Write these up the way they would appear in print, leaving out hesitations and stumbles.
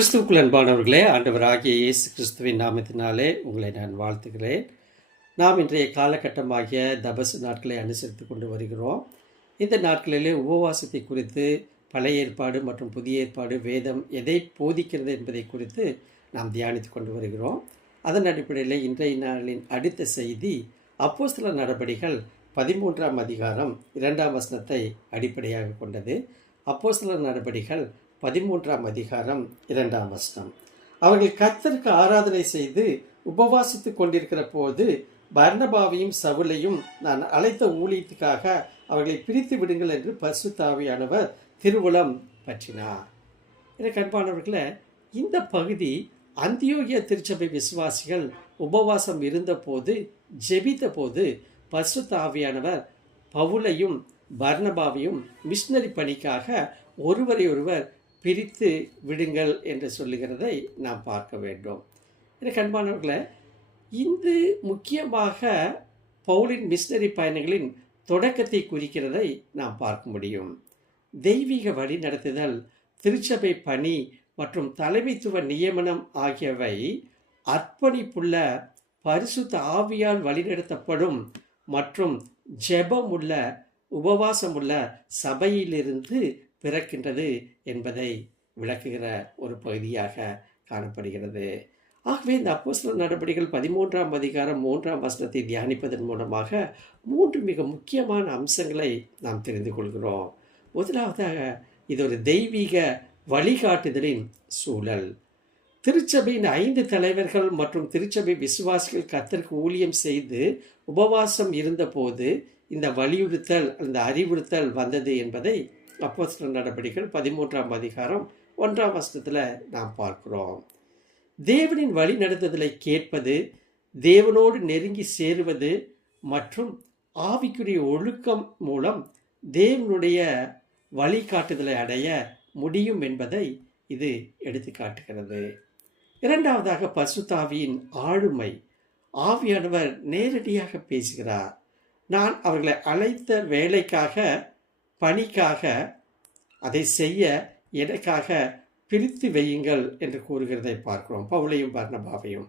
கிறிஸ்துவுக்குள் அன்பானவர்களே, ஆண்டவராகிய இயேசு கிறிஸ்துவின் நாமத்தினாலே உங்களை நான் வாழ்த்துகிறேன். நாம் இன்றைய காலகட்டமாகிய தபசு நாட்களை அனுசரித்து கொண்டு வருகிறோம். இந்த நாட்களிலே உபவாசத்தை குறித்து பழைய ஏற்பாடு மற்றும் புதிய ஏற்பாடு வேதம் எதை போதிக்கிறது என்பதை குறித்து நாம் தியானித்து கொண்டு வருகிறோம். அதன் அடிப்படையில் இன்றைய நாளின் அடுத்த செய்தி அப்போஸ்தலர் நடபடிகள் 13ஆம் அதிகாரம் 2ஆம் வசனத்தை அடிப்படையாக கொண்டது. அப்போஸ்தலர் நடபடிகள் 13ஆம் அதிகாரம் 2ஆம் வசனம். அவர்கள் கர்த்தருக்கு ஆராதனை செய்து உபவாசித்துக் கொண்டிருக்கிற போது பர்னபாவையும் சவுலையும் நான் அழைத்த ஊழியத்துக்காக அவர்களை பிரித்து விடுங்கள் என்று பரிசுத்த ஆவியானவர் திருவுளம் பற்றினார். எனக்கு அன்பானவர்களே, இந்த பகுதி அந்தியோகியா திருச்சபை விசுவாசிகள் உபவாசம் இருந்தபோது ஜெபித்த போது பரிசுத்த ஆவியானவர் பவுலையும் பர்னபாவையும் மிஷனரி பணிக்காக ஒருவரை ஒருவர் பிரித்து விடுங்கள் என்று சொல்லுகிறதை நாம் பார்க்க வேண்டும். எனக்கு அன்பானவர்களே, இது முக்கியமாக பவுலின் மிஷனரி பயணங்களின் தொடக்கத்தை குறிக்கிறதை நாம் பார்க்க முடியும். தெய்வீக வழி நடத்துதல், திருச்சபை பணி மற்றும் தலைமைத்துவ நியமனம் ஆகியவை அர்ப்பணிப்புள்ள பரிசுத்த ஆவியால் வழிநடத்தப்படும் மற்றும் ஜெபமுள்ள உபவாசமுள்ள சபையிலிருந்து பிறக்கின்றது என்பதை விளக்குகிற ஒரு பகுதியாக காணப்படுகிறது. ஆகவே இந்த அப்போஸ்தலர் நடபடிகள் 13ஆம் அதிகாரம் 3ஆம் வசனத்தை தியானிப்பதன் மூலமாக 3 மிக முக்கியமான அம்சங்களை நாம் தெரிந்து கொள்கிறோம். முதலாவதாக, இது ஒரு தெய்வீக வழிகாட்டுதலின் சூழல். திருச்சபையின் 5 தலைவர்கள் மற்றும் திருச்சபை விசுவாசிகள் கர்த்தருக்கு ஊழியம் செய்து உபவாசம் இருந்தபோது இந்த வலியுறுத்தல், அந்த அறிவுறுத்தல் வந்தது என்பதை அப்போஸ்தலர் நடபடிகள் 13ஆம் அதிகாரம் 1ஆம் வசனத்தில் நாம் பார்க்கிறோம். தேவனின் வழி நடத்துதலை கேட்பது, தேவனோடு நெருங்கி சேருவது மற்றும் ஆவிக்குரிய ஒழுக்கம் மூலம் தேவனுடைய வழிகாட்டுதலை அடைய முடியும் என்பதை இது எடுத்து காட்டுகிறது. இரண்டாவதாக, பரிசுத்த ஆவியின் ஆளுமை. ஆவியானவர் நேரடியாக பேசுகிறார். நான் அவர்களை அழைத்த வேலைக்காக, பணிக்காக, அதை செய்ய எனக்காக பிரித்து வையுங்கள் என்று கூறுகிறதை பார்க்கிறோம், பவுலையும் பர்னபாவையும்.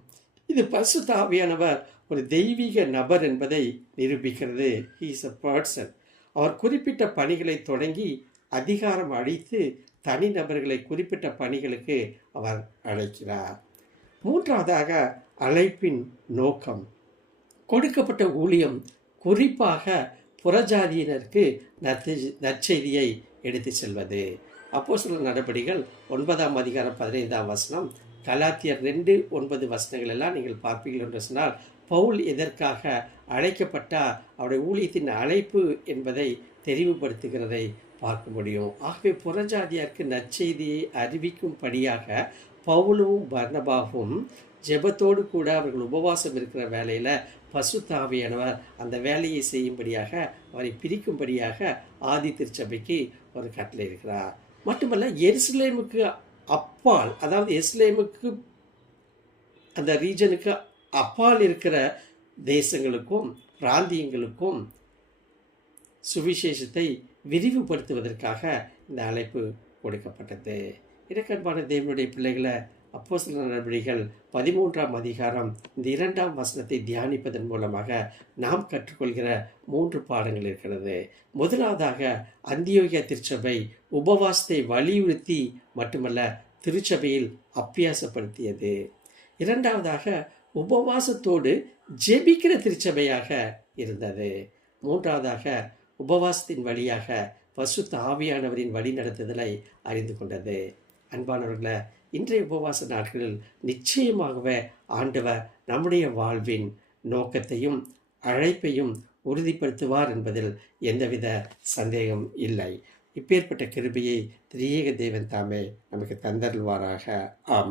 இது பரிசுத்த ஆவியானவர் ஒரு தெய்வீக நபர் என்பதை நிரூபிக்கிறது. He is a person. அவர் குறிப்பிட்ட பணிகளை தொடங்கி அதிகாரம் அளித்து தனி நபர்களை குறிப்பிட்ட பணிகளுக்கு அவர் அழைக்கிறார். மூன்றாவதாக, அழைப்பின் நோக்கம். கொடுக்கப்பட்ட ஊழியம் குறிப்பாக புறஜாதியினருக்கு நற்செய்தியை எடுத்து செல்வது. அப்போஸ்தலர் நடபடிகள் 9ஆம் அதிகாரம் 15ஆம் வசனம், கலாத்தியர் 2:9 வசனங்கள் எல்லாம் நீங்கள் பார்ப்பீர்கள் என்று சொன்னால், பவுல் எதற்காக அழைக்கப்பட்டார், அவருடைய ஊழியத்தின் அழைப்பு என்பதை தெரிவுபடுத்துகிறதை பார்க்க முடியும். ஆகவே புறஜாதியாருக்கு நற்செய்தியை அறிவிக்கும்படியாக பவுலும் பர்னபாவும் ஜெபத்தோடு கூட அவர்கள் உபவாசம் இருக்கிற வேலையில் பரிசுத்த ஆவியானவர் அந்த வேலையை செய்யும்படியாக, அவரை பிரிக்கும்படியாக ஆதி திருச்சபைக்கு ஒரு கட்டளை இருக்கிறார். மட்டுமல்ல, எருசலேமுக்கு அப்பால், அதாவது எருசலேமுக்கு அந்த ரீஜனுக்கு அப்பால் இருக்கிற தேசங்களுக்கும் பிராந்தியங்களுக்கும் சுவிசேஷத்தை விரிவுபடுத்துவதற்காக இந்த அழைப்பு கொடுக்கப்பட்டது. இடைக்கண்பான தேவனுடைய பிள்ளைகளை, அப்போஸ்தலர் நடபடிகள் 13ஆம் அதிகாரம் இந்த 2ஆம் வசனத்தை தியானிப்பதன் மூலமாக நாம் கற்றுக்கொள்கிற 3 பாடங்கள் இருக்கிறது. முதலாவதாக, அந்தியோகியா திருச்சபை உபவாசத்தை வலியுறுத்தி மட்டுமல்ல திருச்சபையில் அப்பியாசப்படுத்தியது. இரண்டாவதாக, உபவாசத்தோடு ஜெபிக்கிற திருச்சபையாக இருந்தது. மூன்றாவதாக, உபவாசத்தின் வழியாக பரிசுத்த ஆவியானவரின் வழி நடத்துதலை அறிந்து கொண்டது. அன்பானவர்களை, இன்றைய உபவாச நாட்களில் நிச்சயமாகவே ஆண்டவர் நம்முடைய வாழ்வின் நோக்கத்தையும் அழைப்பையும் உறுதிப்படுத்துவார் என்பதில் எந்தவித சந்தேகம் இல்லை. இப்பேற்பட்ட கிருபையை திரியேக தேவன் தாமே நமக்கு தந்தருள்வாராக. ஆமென்.